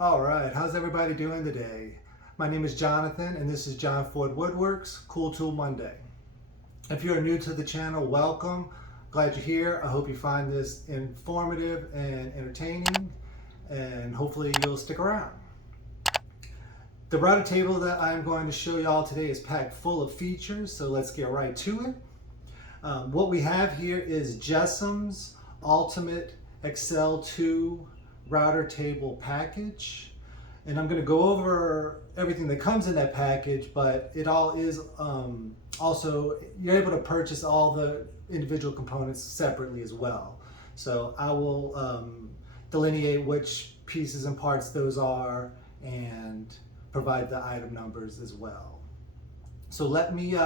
All right, how's everybody doing today? My name is Jonathan and this is John Ford Woodworks, Cool Tool Monday. If you're new to the channel, welcome. Glad you're here. I hope you find this informative and entertaining, and hopefully you'll stick around. The router table that I'm going to show y'all today is packed full of features, so let's get right to it. What we have here is JessEm's Ultimate Excell 2 router table package, and I'm going to go over everything that comes in that package, but it all is also, you're able to purchase all the individual components separately as well. So I will delineate which pieces and parts those are and provide the item numbers as well. So let me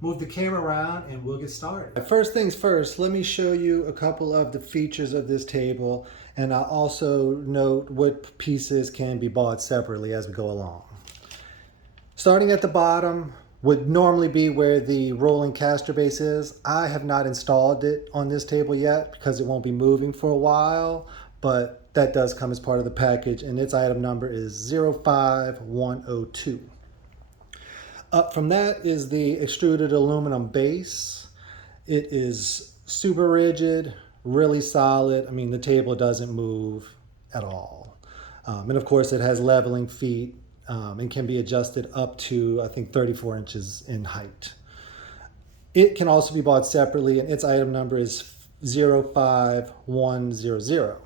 move the camera around and we'll get started. First things first, let me show you a couple of the features of this table, and I'll also note what pieces can be bought separately as we go along. Starting at the bottom would normally be where the rolling caster base is. I have not installed it on this table yet because it won't be moving for a while, but that does come as part of the package, and its item number is 05102. Up from that is the extruded aluminum base. It is super rigid, really solid. I mean, the table doesn't move at all. And of course, it has leveling feet and can be adjusted up to, I think, 34 inches in height. It can also be bought separately, and its item number is 05100.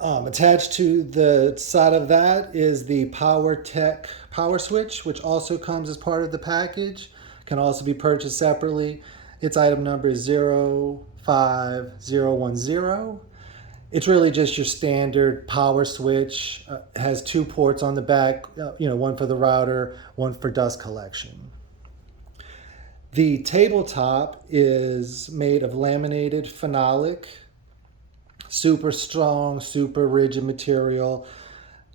Attached to the side of that is the PowerTech power switch, which also comes as part of the package. Can also be purchased separately. Its item number is 05010. It's really just your standard power switch. It has two ports on the back, one for the router, one for dust collection. The tabletop is made of laminated phenolic, super strong, super rigid material.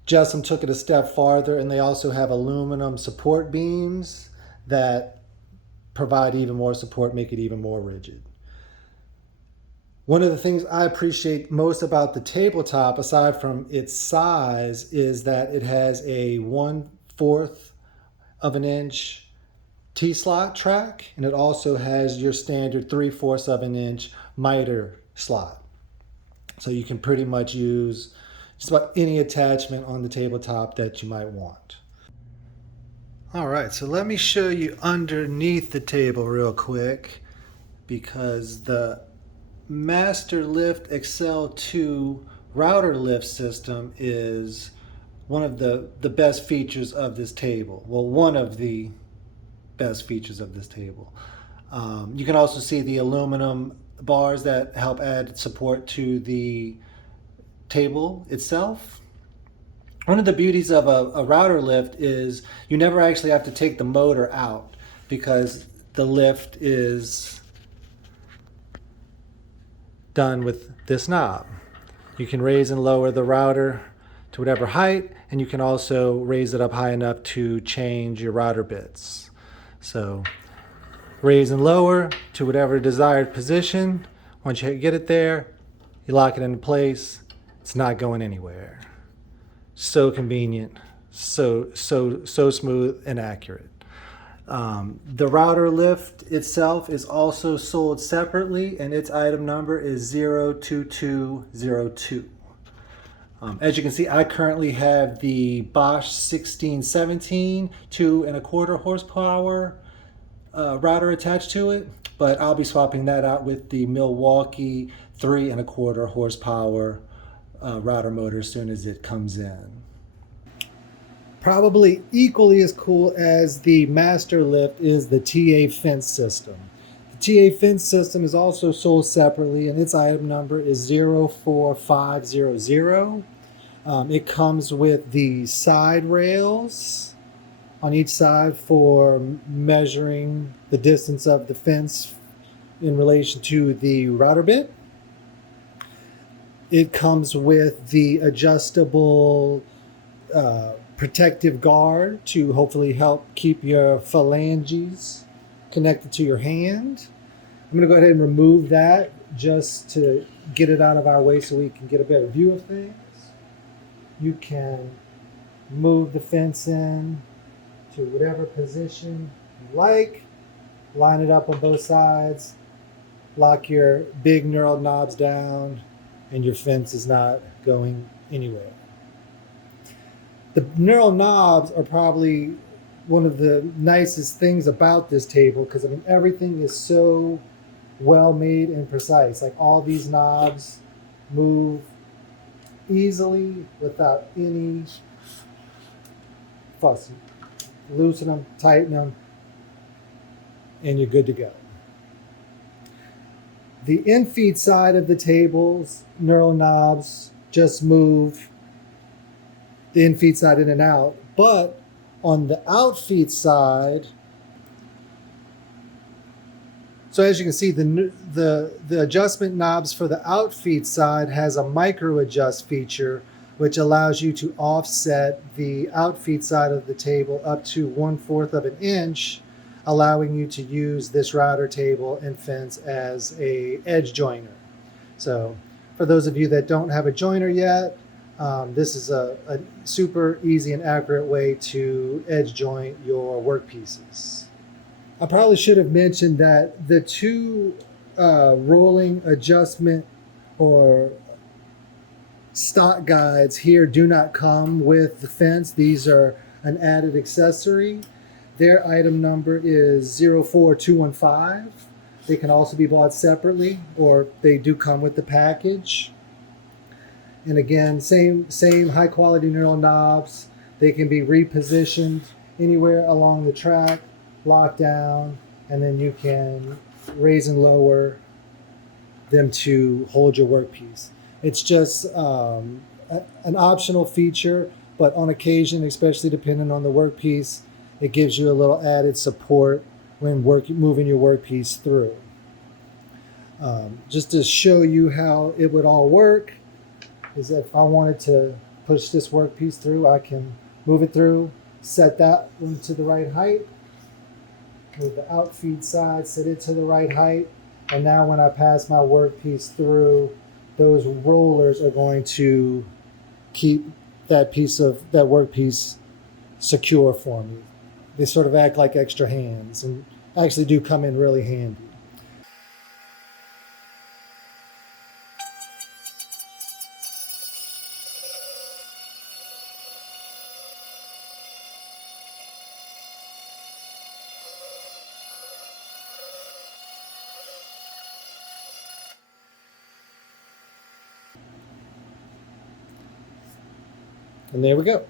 JessEm took it a step farther, and they also have aluminum support beams that provide even more support, make it even more rigid. One of the things I appreciate most about the tabletop, aside from its size, is that it has a 1/4 of an inch T-slot track, and it also has your standard 3/4 of an inch miter slot. So you can pretty much use just about any attachment on the tabletop that you might want. All right, so let me show you underneath the table real quick, because the Master Lift Excell 2 router lift system is one of the best features of this table. Well, one of the best features of this table. You can also see the aluminum bars that help add support to the table itself. One of the beauties of a router lift is you never actually have to take the motor out, because the lift is done with this knob. You can raise and lower the router to whatever height, and you can also raise it up high enough to change your router bits. So raise and lower to whatever desired position. Once you get it there, you lock it into place. It's not going anywhere. So convenient, so smooth and accurate. The router lift itself is also sold separately, and its item number is 02202. As you can see, I currently have the Bosch 1617 2¼ horsepower router attached to it, but I'll be swapping that out with the Milwaukee 3¼ horsepower router motor as soon as it comes in. Probably equally as cool as the Master Lift is the TA fence system. The TA fence system is also sold separately, and its item number is 04500. It comes with the side rails on each side for measuring the distance of the fence in relation to the router bit. It comes with the adjustable protective guard to hopefully help keep your phalanges connected to your hand. I'm going to go ahead and remove that just to get it out of our way so we can get a better view of things. you can move the fence in to whatever position you like, line it up on both sides, lock your big knurled knobs down, and your fence is not going anywhere. The knurled knobs are probably one of the nicest things about this table, because I mean everything is so well made and precise. Like all these knobs move easily without any fuss. Loosen them, tighten them, and you're good to go. The in-feet side of the table's knurl knobs just move the in-feet side in and out, but on the out-feet side, so as you can see, the adjustment knobs for the out-feet side has a micro adjust feature, which allows you to offset the out-feet side of the table up to 1/4 of an inch, allowing you to use this router table and fence as a edge joiner. So for those of you that don't have a joiner yet, this is a super easy and accurate way to edge joint your workpieces. I probably should have mentioned that the two rolling adjustment or stock guides here do not come with the fence. These are an added accessory. Their item number is 04215. They can also be bought separately, or they do come with the package. And again, same high quality knurl knobs. They can be repositioned anywhere along the track, locked down, and then you can raise and lower them to hold your workpiece. It's just an optional feature, but on occasion, especially depending on the workpiece, it gives you a little added support when moving your workpiece through. Just to show you how it would all work, is that if I wanted to push this workpiece through, I can move it through, set that one to the right height, move the out feed side, set it to the right height, and now when I pass my workpiece through, those rollers are going to keep that workpiece secure for me. They sort of act like extra hands and actually do come in really handy. And there we go.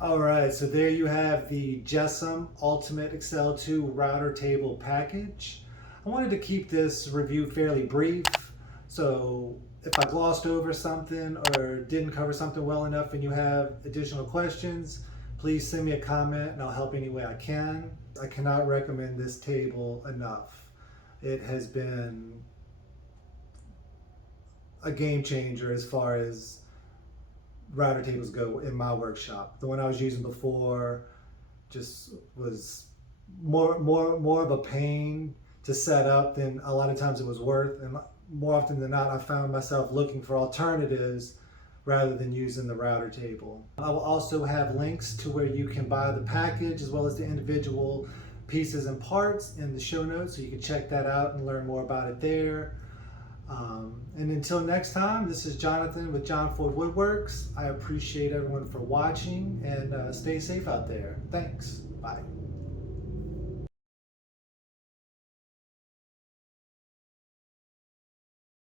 All right, so there you have the JessEm Ultimate Excell 2 router table package. I wanted to keep this review fairly brief, so if I glossed over something or didn't cover something well enough and you have additional questions, please send me a comment and I'll help any way I can. I cannot recommend this table enough. It has been a game changer as far as router tables go in my workshop. The one I was using before just was more of a pain to set up than a lot of times it was worth, and more often than not I found myself looking for alternatives rather than using the router table. I will also have links to where you can buy the package as well as the individual pieces and parts in the show notes, so you can check that out and learn more about it there. And until next time, this is Jonathan with John Ford Woodworks. I appreciate everyone for watching, and stay safe out there. Thanks. Bye.